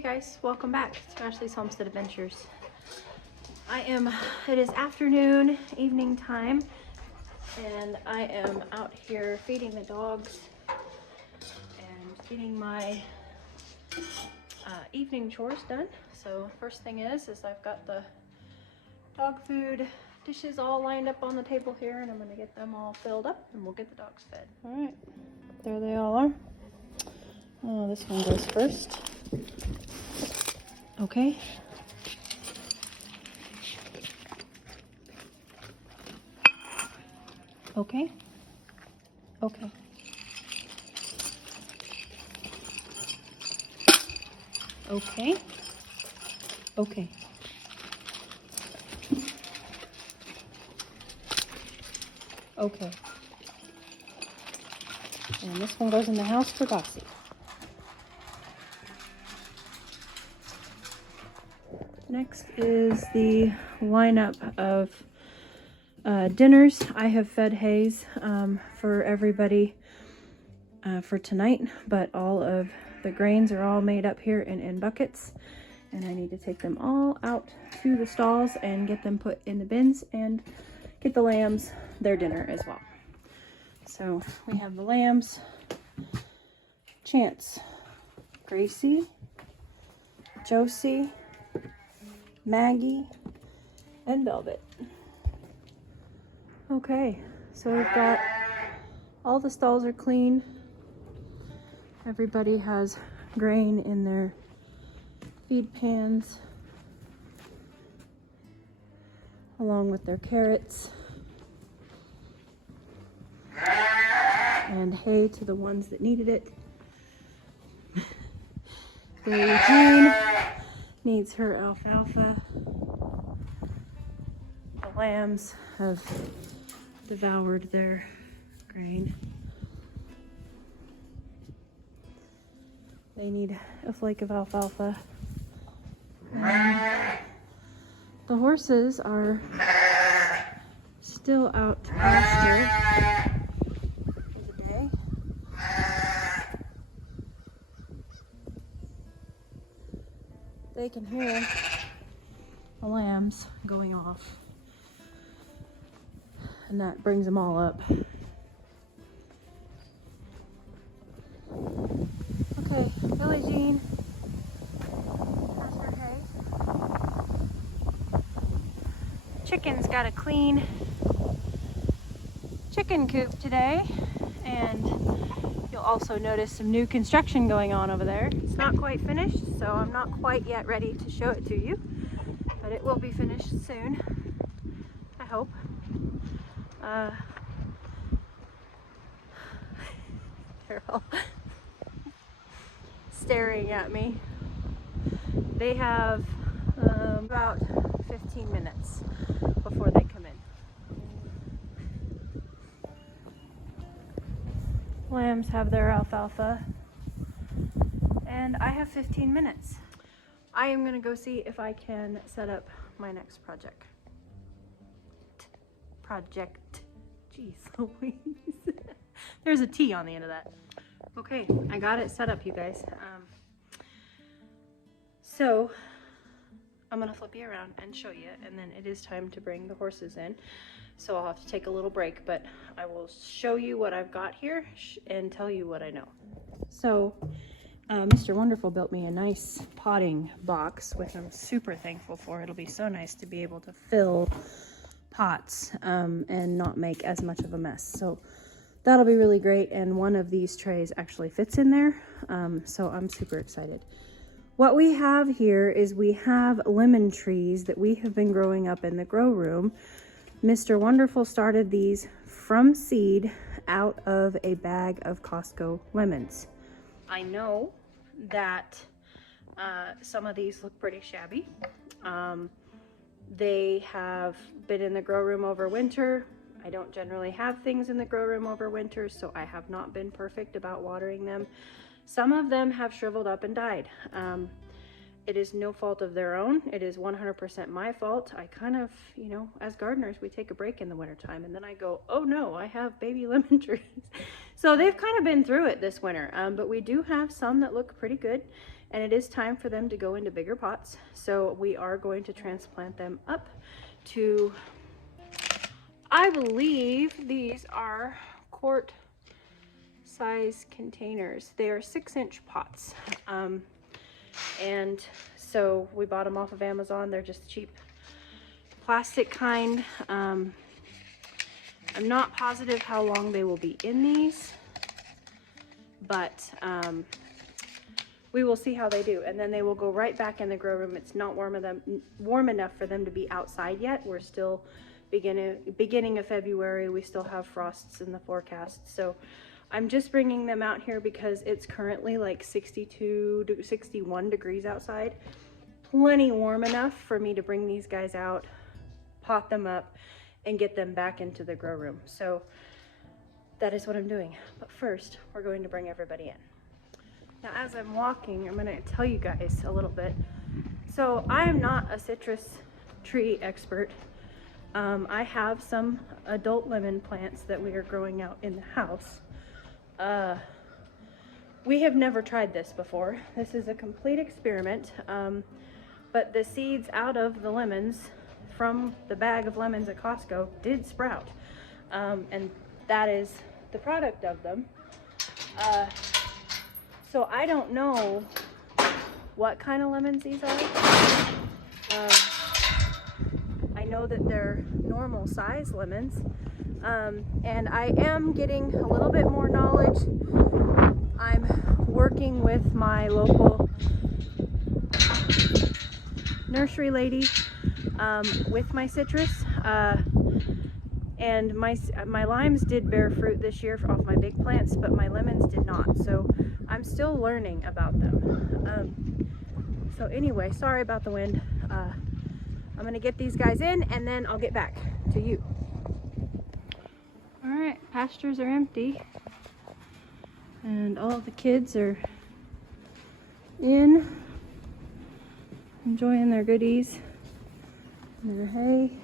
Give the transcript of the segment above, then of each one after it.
Hey guys, welcome back to Ashley's Homestead Adventures. It is afternoon, evening time, and I am out here feeding the dogs and getting my evening chores done. So first thing is I've got the dog food dishes all lined up on the table here, and I'm gonna get them all filled up and we'll get the dogs fed. All right, there they all are. Oh, this one goes first. Okay. Okay. Okay. Okay. Okay. Okay. And this one goes in the house for Gossip. Next is the lineup of dinners. I have fed Hayes for everybody for tonight, but all of the grains are all made up here in buckets, and I need to take them all out to the stalls and get them put in the bins and get the lambs their dinner as well. So we have the lambs: Chance, Gracie, Josie, Maggie, and Velvet. Okay, so we've got all the stalls are clean. Everybody has grain in their feed pans, along with their carrots and hay to the ones that needed it. Baby Jean needs her alfalfa. The lambs have devoured their grain. They need a flake of alfalfa. And the horses are still out to pasture for the day. They can hear the lambs going off, and that brings them all up. Okay, Billie Jean has her hay. Chicken's got a clean chicken coop today, and you'll also notice some new construction going on over there. It's not quite finished, so I'm not quite yet ready to show it to you, but it will be finished soon, I hope. They're all staring at me. They have about 15 minutes before they come in. Lambs have their alfalfa, and I have 15 minutes. I am gonna go see if I can set up my next project. Jeez Louise. There's a T on the end of that. Okay, I got it set up, you guys. So I'm gonna flip you around and show you, and then it is time to bring the horses in. So I'll have to take a little break, but I will show you what I've got here and tell you what I know. So Mr. Wonderful built me a nice potting box, which I'm super thankful for. It'll be so nice to be able to fill pots and not make as much of a mess. So that'll be really great, and one of these trays actually fits in there, so I'm super excited. What we have here is we have lemon trees that we have been growing up in the grow room. Mr. Wonderful started these from seed out of a bag of Costco lemons. I know that some of these look pretty shabby. They have been in the grow room over winter. I don't generally have things in the grow room over winter, so I have not been perfect about watering them. Some of them have shriveled up and died. It is no fault of their own. It is 100% my fault. I kind of, as gardeners, we take a break in the wintertime, and then I go, oh no, I have baby lemon trees. So they've kind of been through it this winter, but we do have some that look pretty good. and it is time for them to go into bigger pots. So we are going to transplant them up to, I believe these are quart size containers. They are 6-inch pots. And so we bought them off of Amazon. They're just cheap plastic kind. I'm not positive how long they will be in these, but we will see how they do, and then they will go right back in the grow room. It's not warm enough for them to be outside yet. We're still beginning of February. We still have frosts in the forecast, so I'm just bringing them out here because it's currently like 62 to 61 degrees outside. Plenty warm enough for me to bring these guys out, pot them up, and get them back into the grow room. So that is what I'm doing. But first, we're going to bring everybody in. Now, as I'm walking, I'm gonna tell you guys a little bit. So I am not a citrus tree expert. I have some adult lemon plants that we are growing out in the house. We have never tried this before. This is a complete experiment. But the seeds out of the lemons from the bag of lemons at Costco did sprout. And that is the product of them. So I don't know what kind of lemons these are. I know that they're normal size lemons. And I am getting a little bit more knowledge. I'm working with my local nursery lady with my citrus. And my limes did bear fruit this year off my big plants, but my lemons did not. So I'm still learning about them. So anyway, sorry about the wind. I'm gonna get these guys in and then I'll get back to you. All right, pastures are empty. And all of the kids are in, enjoying their goodies, their hay.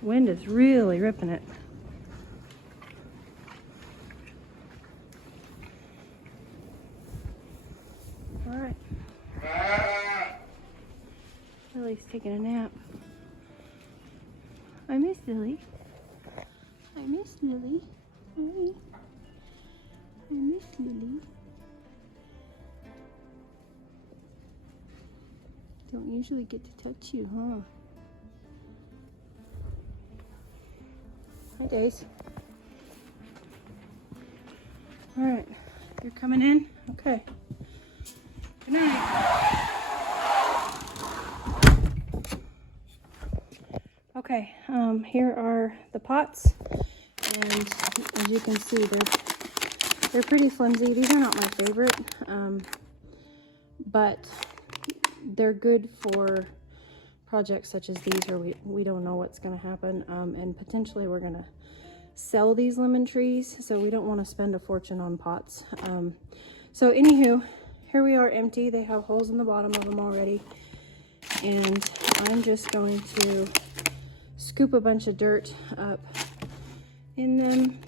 Wind is really ripping it. All right. Lily's taking a nap. I miss Lily. I miss Lily. Hi. I miss Lily. Don't usually get to touch you, huh? Hi, Days. All right, you're coming in? Okay. Good night. Okay, here are the pots, and as you can see, they're pretty flimsy. These are not my favorite, but they're good for projects such as these where we don't know what's going to happen, and potentially we're going to sell these lemon trees, so we don't want to spend a fortune on pots. So anywho, here we are empty. They have holes in the bottom of them already, and I'm just going to scoop a bunch of dirt up in them.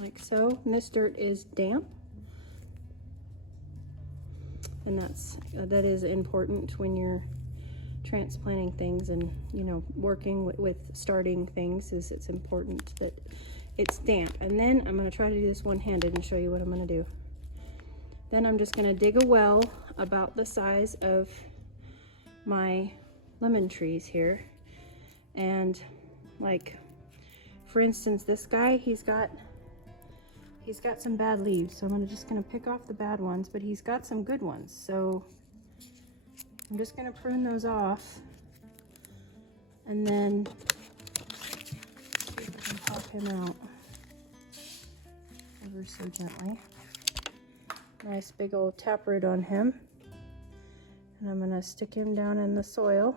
Like so. And this dirt is damp, and that is important when you're transplanting things and, you know, working with starting things. Is it's important that it's damp. And then I'm going to try to do this one-handed and show you what I'm going to do. Then I'm just going to dig a well about the size of my lemon trees here, and like for instance this guy, he's got some bad leaves, so I'm just going to pick off the bad ones, but he's got some good ones, so I'm just going to prune those off, and then see if I can pop him out ever so gently. Nice big old taproot on him, and I'm going to stick him down in the soil.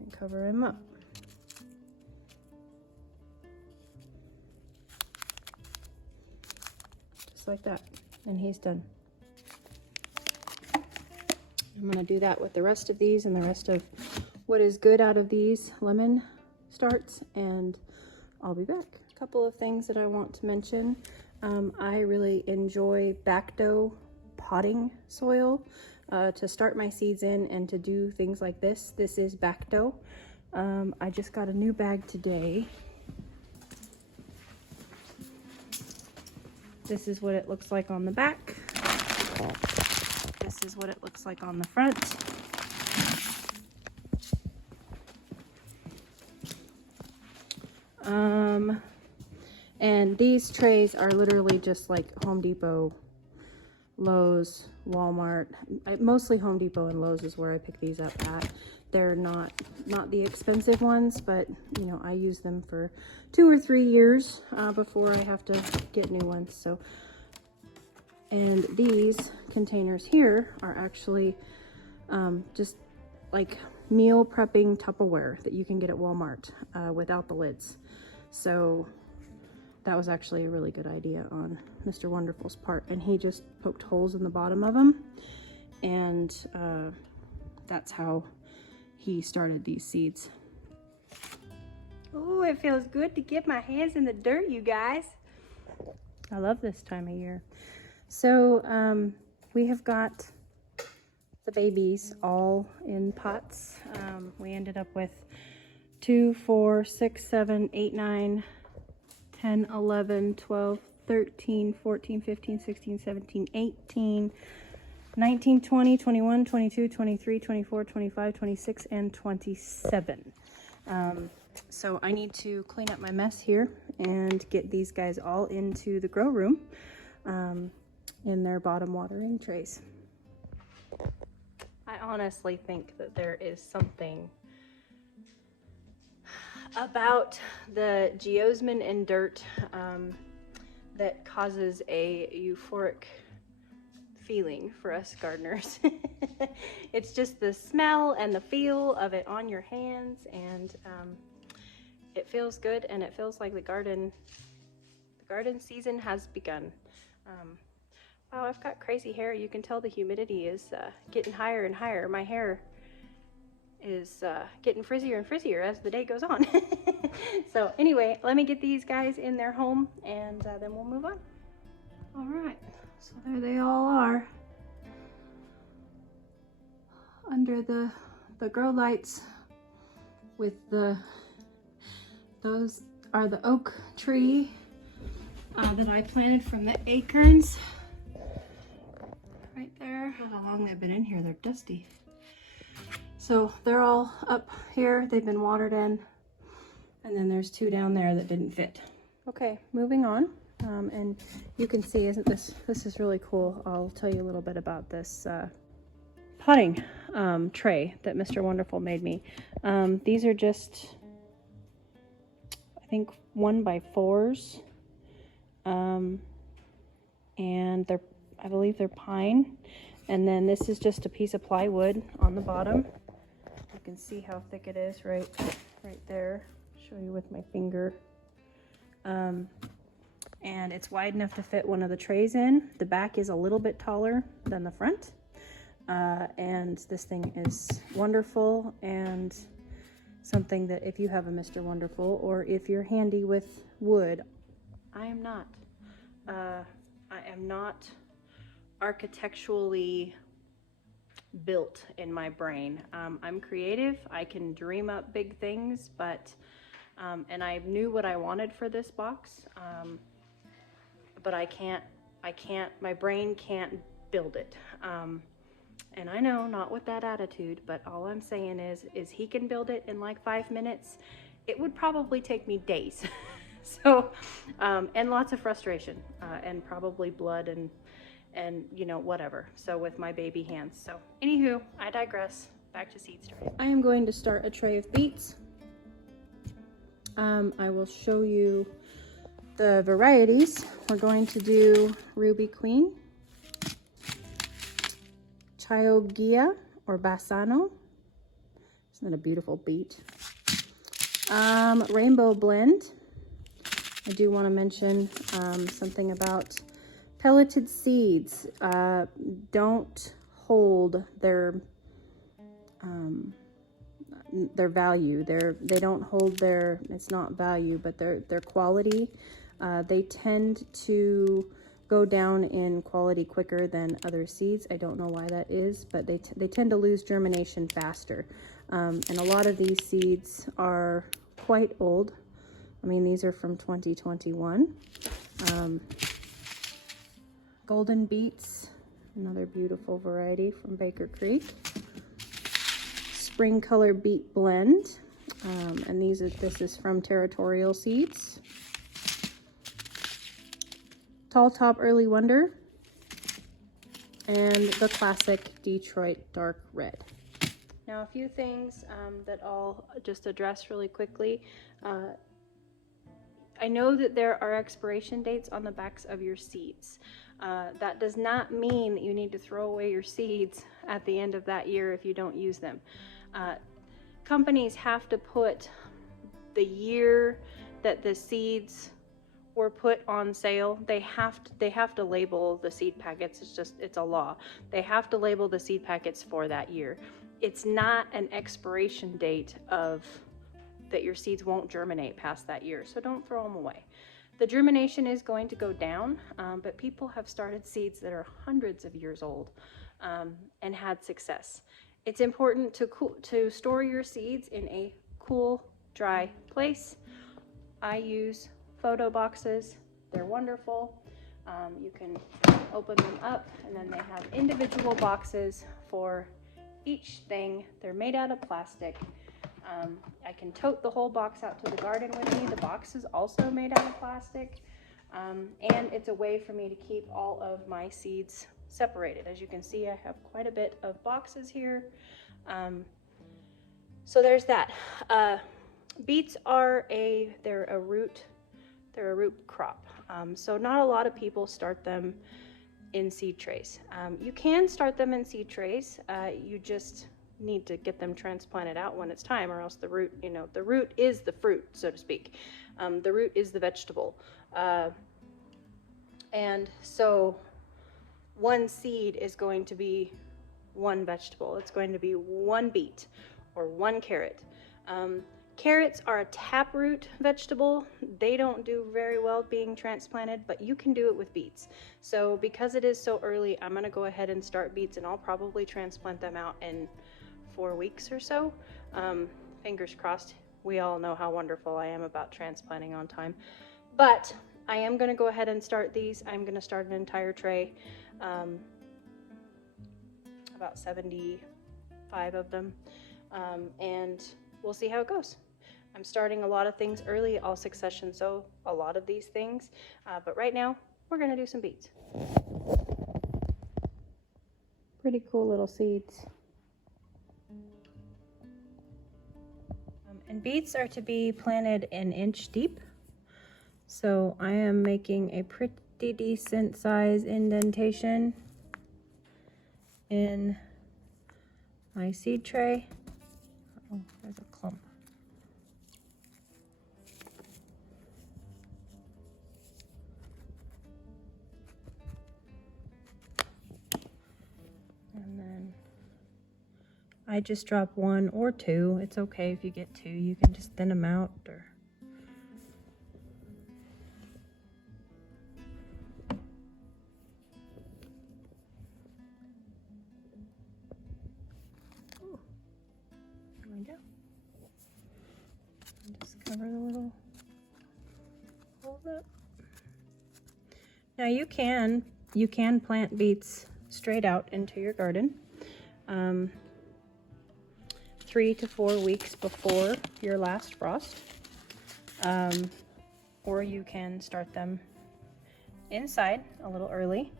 And cover him up. Just like that, and he's done. I'm gonna do that with the rest of these and the rest of what is good out of these lemon starts, and I'll be back. A couple of things that I want to mention. I really enjoy backdoor potting soil to start my seeds in and to do things like this. This is backdoor. I just got a new bag today. This is what it looks like on the back. This is what it looks like on the front. And these trays are literally just like Home Depot, Lowe's, Walmart. Mostly Home Depot and Lowe's is where I pick these up at. They're not the expensive ones, but you know, I use them for 2 or 3 years before I have to get new ones. So, and these containers here are actually just like meal prepping Tupperware that you can get at Walmart without the lids. So that was actually a really good idea on Mr. Wonderful's part, and he just poked holes in the bottom of them, and that's how he started these seeds. Oh, it feels good to get my hands in the dirt, you guys. I love this time of year. So we have got the babies all in pots. We ended up with 2, 4, 6, 7, 8, 9, 10, 11, 12, 13, 14, 15, 16, 17, 18, 19, 20, 21, 22, 23, 24, 25, 26, and 27. So I need to clean up my mess here and get these guys all into the grow room in their bottom watering trays. I honestly think that there is something about the geosmin and dirt that causes a euphoric feeling for us gardeners. It's just the smell and the feel of it on your hands, and it feels good, and it feels like the garden season has begun. Wow, I've got crazy hair. You can tell the humidity is getting higher and higher. My hair is getting frizzier and frizzier as the day goes on. So anyway, let me get these guys in their home, and then we'll move on. All right, so there they all are under the grow lights with those are the oak tree that I planted from the acorns right there. Look how long they've been in here. They're dusty. So they're all up here. They've been watered in. And then there's 2 down there that didn't fit. Okay, moving on. And you can see, isn't this is really cool. I'll tell you a little bit about this potting tray that Mr. Wonderful made me. These are just, I think, 1x4s. And I believe they're pine. And then this is just a piece of plywood on the bottom. You can see how thick it is right there. Show you with my finger. And it's wide enough to fit one of the trays in. The back is a little bit taller than the front. And this thing is wonderful, and something that if you have a Mr. Wonderful, or if you're handy with wood, I am not architecturally built in my brain. I'm creative. I can dream up big things, but and I knew what I wanted for this box, but I can't, my brain can't build it. And I know, not with that attitude, but all I'm saying is he can build it in like 5 minutes. It would probably take me days. So, and lots of frustration, and probably blood and you know, whatever. So with my baby hands. So anywho, I digress. Back to seed tray. I am going to start a tray of beets. I will show you the varieties. We're going to do Ruby Queen, Chioggia or Bassano. Isn't that a beautiful beet? Rainbow blend. I do want to mention something about pelleted seeds. Don't hold their value. They don't hold their, it's not value, but their quality. They tend to go down in quality quicker than other seeds. I don't know why that is, but they tend to lose germination faster. And a lot of these seeds are quite old. I mean, these are from 2021. Golden beets, another beautiful variety from Baker Creek. Spring Color Beet Blend, and this is from Territorial Seeds. Tall Top Early Wonder, and the classic Detroit Dark Red. Now, a few things that I'll just address really quickly. I know that there are expiration dates on the backs of your seeds. That does not mean that you need to throw away your seeds at the end of that year if you don't use them. Companies have to put the year that the seeds were put on sale. They have to label the seed packets. It's a law. They have to label the seed packets for that year. It's not an expiration date of that your seeds won't germinate past that year, so don't throw them away. The germination is going to go down, but people have started seeds that are hundreds of years old and had success. It's important to store your seeds in a cool, dry place. I use photo boxes. They're wonderful. You can open them up, and then they have individual boxes for each thing. They're made out of plastic. I can tote the whole box out to the garden with me. The box is also made out of plastic, and it's a way for me to keep all of my seeds separated. As you can see, I have quite a bit of boxes here. So there's that. Beets are they're a root crop. So not a lot of people start them in seed trays. You can start them in seed trays. You just need to get them transplanted out when it's time, or else the root is the fruit, so to speak. The root is the vegetable. And so one seed is going to be one vegetable. It's going to be one beet or one carrot. Carrots are a taproot vegetable. They don't do very well being transplanted, but you can do it with beets. So because it is so early, I'm going to go ahead and start beets, and I'll probably transplant them out in 4 weeks or so. Fingers crossed. We all know how wonderful I am about transplanting on time. But I am going to go ahead and start these. I'm going to start an entire tray, about 75 of them, and we'll see how it goes. I'm starting a lot of things early. I'll succession sow a lot of these things, but right now we're going to do some beets. Pretty cool little seeds. And beets are to be planted an inch deep. So I am making a pretty decent size indentation in my seed tray. Oh, there's a clump. And then I just drop 1 or 2. It's okay if you get 2. You can just thin them out, or there we go. And just cover the little hole up. Now you can plant beets straight out into your garden. 3 to 4 weeks before your last frost, or you can start them inside a little early.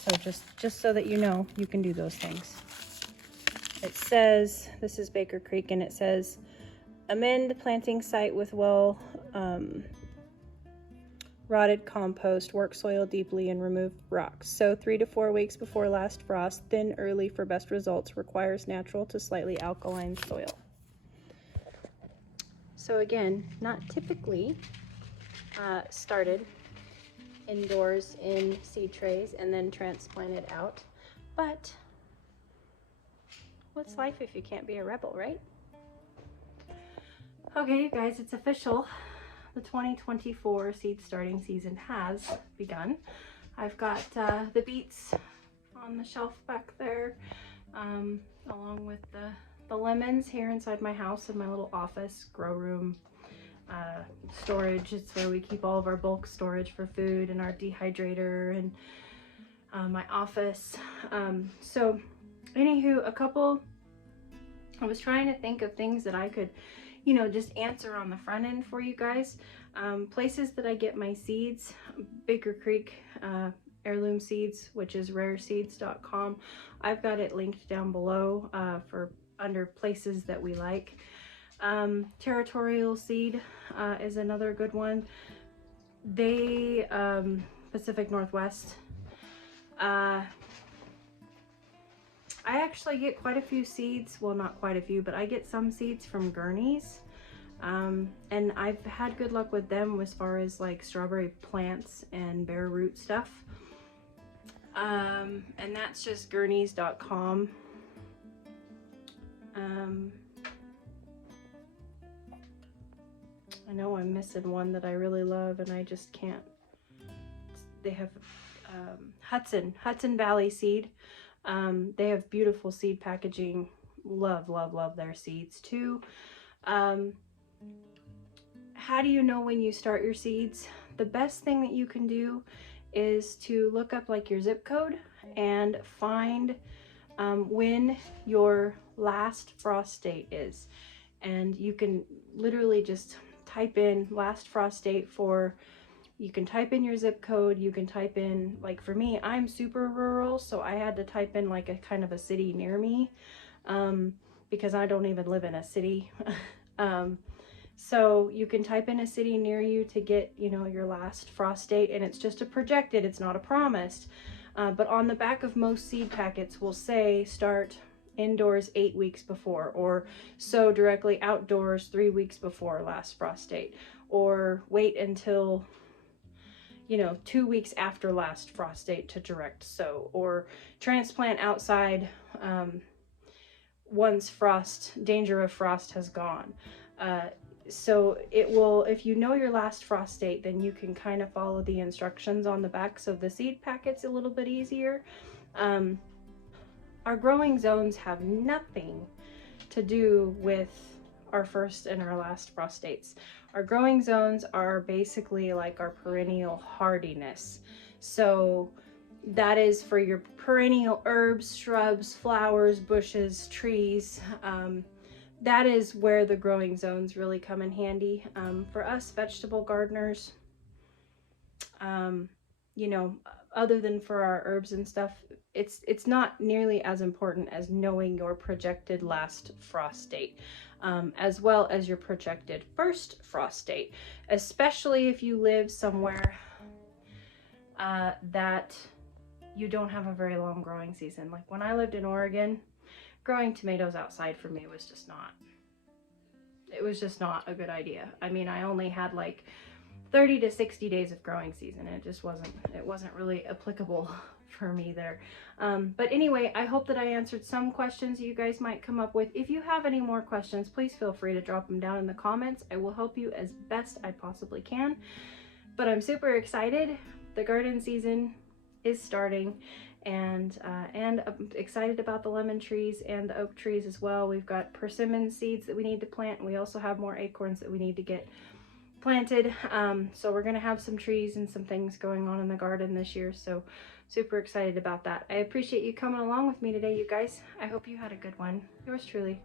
So just so that you know, you can do those things. It says, this is Baker Creek, and it says, amend planting site with rotted compost, work soil deeply, and remove rocks. Sow 3 to 4 weeks before last frost. Thin early for best results. Requires natural to slightly alkaline soil. So again, not typically started indoors in seed trays and then transplanted out, but what's life if you can't be a rebel, right? Okay, you guys, it's official. The 2024 seed starting season has begun. I've got the beets on the shelf back there, along with the lemons here inside my house in my little office, grow room, storage. It's where we keep all of our bulk storage for food, and our dehydrator, and my office. So anywho, I was trying to think of things that I could, you know, just answer on the front end for you guys. Places that I get my seeds: Baker Creek Heirloom Seeds, which is rareseeds.com. I've got it linked down below for under places that we like. Territorial Seed is another good one. They Pacific Northwest. I actually get quite a few seeds, well, not quite a few, but I get some seeds from Gurney's, and I've had good luck with them as far as like strawberry plants and bare root stuff, and that's just Gurneys.com. I know I'm missing one that I really love and I just can't. They have Hudson Valley Seed. They have beautiful seed packaging. Love their seeds too. How do you know when you start your seeds? The best thing that you can do is to look up like your zip code and find when your last frost date is. And you can literally just type in last frost date for, you can type in your zip code, you can type in, like for me, I'm super rural, so I had to type in like a kind of a city near me, because I don't even live in a city. So you can type in a city near you to get, you know, your last frost date, and it's just a projected, it's not a promised. But on the back of most seed packets will say start indoors 8 weeks before, or sow directly outdoors 3 weeks before last frost date, or wait until, you know, 2 weeks after last frost date to direct sow, or transplant outside once danger of frost has gone. So it will, if you know your last frost date, then you can kind of follow the instructions on the backs of the seed packets a little bit easier. Our growing zones have nothing to do with our first and our last frost dates. Our growing zones are basically like our perennial hardiness. So that is for your perennial herbs, shrubs, flowers, bushes, trees. That is where the growing zones really come in handy. For us vegetable gardeners, you know, other than for our herbs and stuff, it's not nearly as important as knowing your projected last frost date, as well as your projected first frost date, especially if you live somewhere that you don't have a very long growing season. Like when I lived in Oregon, growing tomatoes outside for me was just not, it was just not a good idea. I mean, I only had like 30 to 60 days of growing season. It just wasn't really applicable for me there. But anyway, I hope that I answered some questions you guys might come up with. If you have any more questions, please feel free to drop them down in the comments. I will help you as best I possibly can. But I'm super excited. The garden season is starting, and I'm excited about the lemon trees and the oak trees as well. We've got persimmon seeds that we need to plant, and we also have more acorns that we need to get planted. So we're gonna have some trees and some things going on in the garden this year, so super excited about that. I appreciate you coming along with me today, you guys. I hope you had a good one. Yours truly.